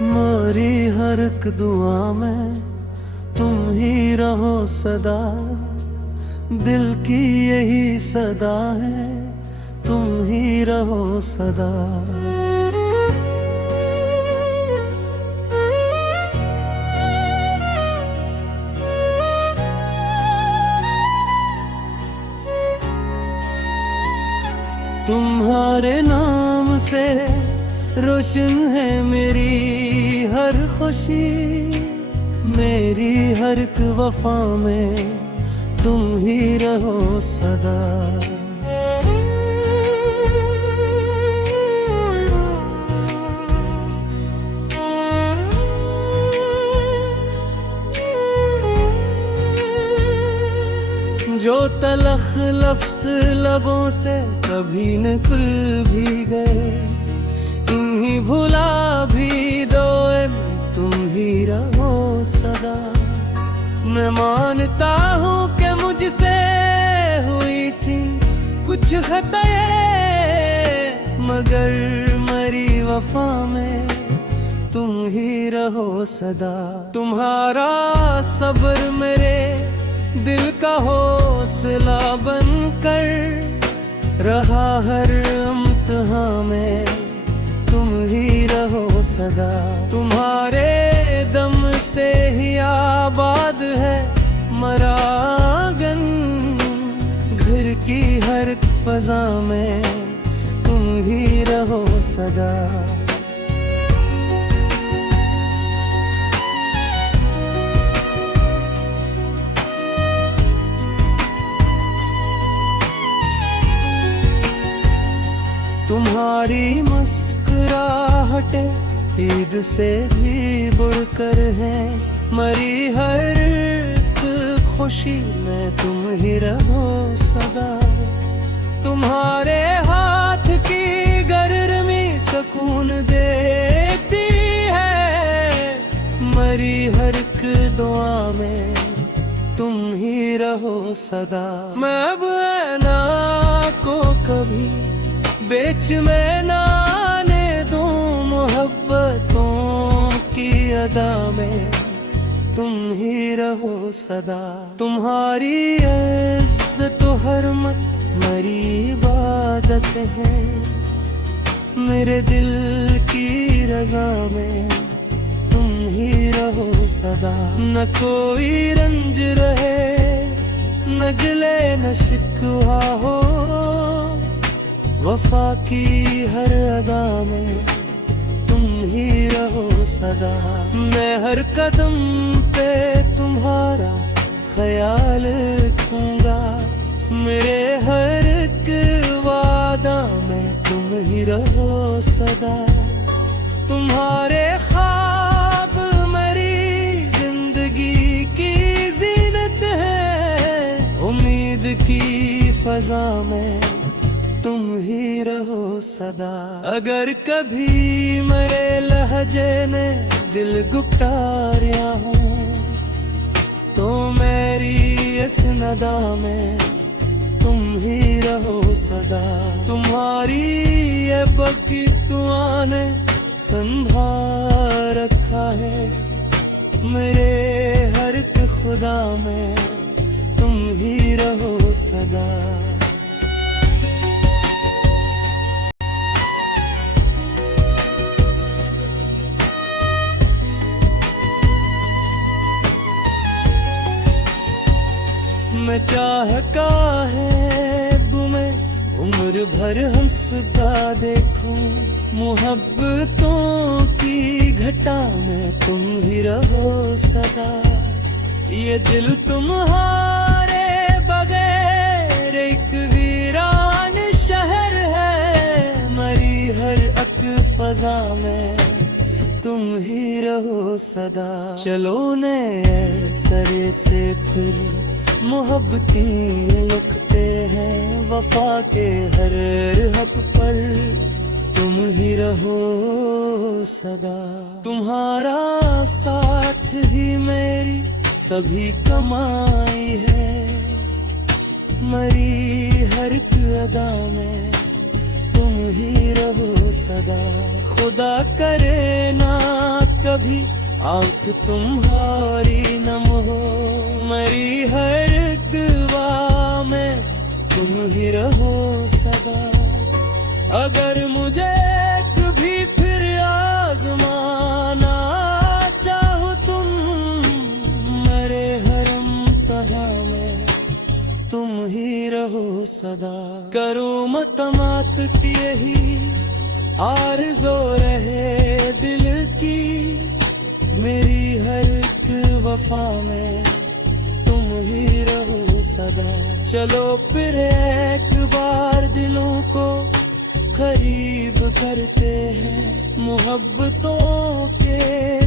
मेरी हर एक दुआ में तुम ही रहो सदा, दिल की यही सदा है, तुम ही रहो सदा। तुम्हारे नाम से रोशन है मेरी हर खुशी, मेरी हर एक वफा में तुम ही रहो सदा। जो तलख लफ्ज़ लबों से कभी न खुल भी गए, इन्हीं भुला भी दो, तुम ही रहो सदा। मैं मानता हूँ कि मुझसे हुई थी कुछ खताएं, मगर मरी वफा में तुम ही रहो सदा। तुम्हारा सब्र मेरे दिल का हौसला बनकर रहा हर इम्तिहान में, तुम ही रहो सदा। तुम्हारे दम से ही आबाद है मरागन, घर की हर फजा में तुम ही रहो सदा। तुम्हारी मुस्कुराहटें ईद से भी बढ़कर है, मरी हर एक खुशी में तुम ही रहो सदा। तुम्हारे हाथ की गर्मी सुकून देती है, मरी हर एक दुआ में तुम ही रहो सदा। मैं अब ना को कभी बेच में ना आने दूं, मोहब्बतों की अदा में तुम ही रहो सदा। तुम्हारी इज्जत हरमत मेरी इबादत है, मेरे दिल की रजा में तुम ही रहो सदा। न कोई रंज रहे, न गिले न शिकवा हो, वफा की हर अदा में तुम ही रहो सदा। मैं हर कदम पे तुम्हारा ख्याल रखूंगा, मेरे हर एक वादा में तुम ही रहो सदा। तुम्हारे ख्वाब मेरी जिंदगी की जीनत है, उम्मीद की फजा में तुम ही रहो सदा। अगर कभी मेरे लहजे ने दिल गुटारिया हूँ, तो मेरी इस नदा में तुम ही रहो सदा। तुम्हारी ये बख्तुआ ने संभाल रखा है, मेरे हर एक खुदा में तुम ही रहो सदा। मैं चाह का है तुम्हें उम्र भर हंसता देखूं, मोहब्बतों की घटा में तुम ही रहो सदा। ये दिल तुम्हारे बगैर एक वीरान शहर है, मरी हर एक फजा में तुम ही रहो सदा। चलो नए सरे से फिर मोहब्बती लुकते हैं, वफा के हर हक पर तुम ही रहो सदा। तुम्हारा साथ ही मेरी सभी कमाई है, मरी हर एक अदा में तुम ही रहो सदा। खुदा करे ना कभी आंख तुम्हारी नम हो। मेरी हर एक दुआ में तुम ही रहो सदा। अगर मुझे कभी फिर आजमाना चाहो तुम, मेरे हरम तहा में तुम ही रहो सदा। करूँ मतमात की यही आरज़ो रहे दिल की, मेरी हर एक वफा में तुम ही रहो सदा। चलो फिर एक बार दिलों को करीब करते हैं, मोहब्बतों के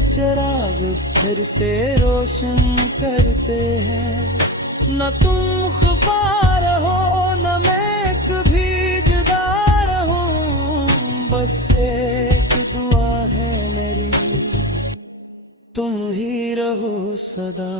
चिराग फिर से रोशन करते हैं। न तुम खफा रहो न मैं कभी जुदा रहूं, बस एक दुआ है मेरी, तुम ही रहो सदा।